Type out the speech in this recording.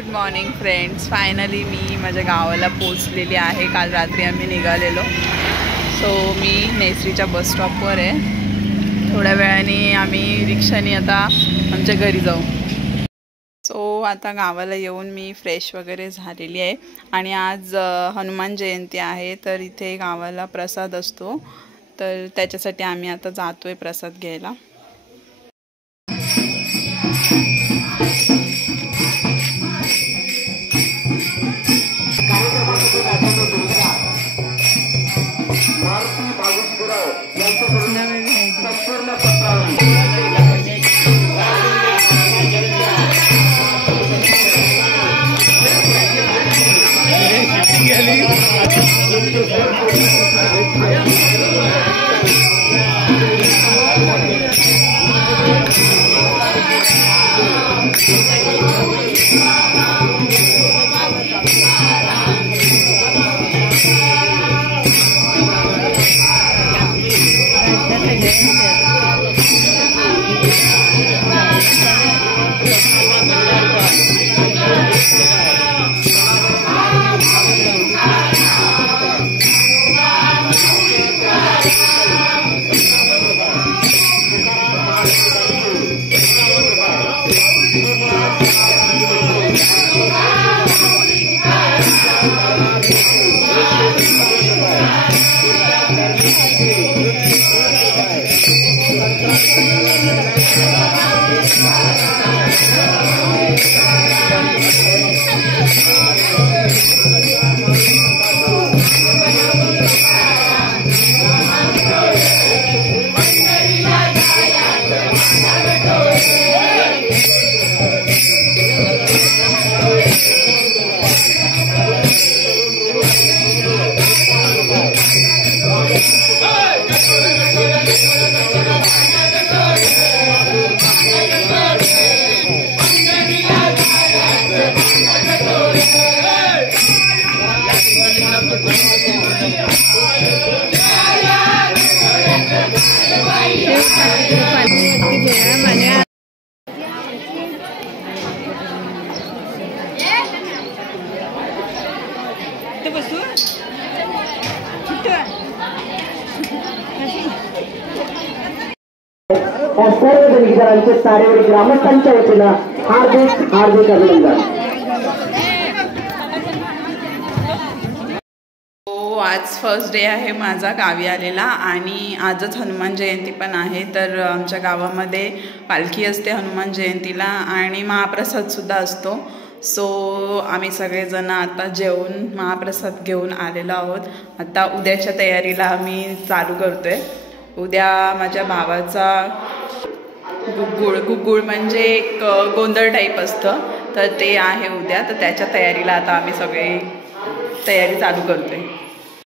Good morning friends. Finally मी माझ्या गावाला पोचलेली आहे. काल रात्री आम्ही निघालेलो. सो मी नेसरीच्या बस स्टॉपवर आहे. थोड्या वेळाने आम्ही रिक्षाने आता आमच्या घरी जाऊ. सो आता गावाला येऊन मी फ्रेश वगैरे झालेली आहे आणि आज हनुमान जयंती आहे. तर इथे गावाला प्रसाद असतो, तर त्याच्यासाठी आम्ही आता जातोय प्रसाद घ्यायला. सर्व विचारांचे तारेवडी ग्रामस्थांच्या वतीनं हार्दिक हार्दिक अभिनंदन. आज फर्स्ट डे आहे माझा गावी आलेला आणि आजच हनुमान जयंती पण आहे. तर आमच्या गावामध्ये पालखी असते हनुमान जयंतीला आणि महाप्रसादसुद्धा असतो. सो आम्ही सगळेजण आता जेवून महाप्रसाद घेऊन आलेलो आहोत. आता उद्याच्या तयारीला आम्ही चालू करतो आहे. उद्या माझ्या भावाचा गुगुळ म्हणजे एक गोंधळ टाईप असतं, तर ते आहे उद्या. तर त्याच्या तयारीला आता आम्ही सगळे तयारी चालू करतो आहे.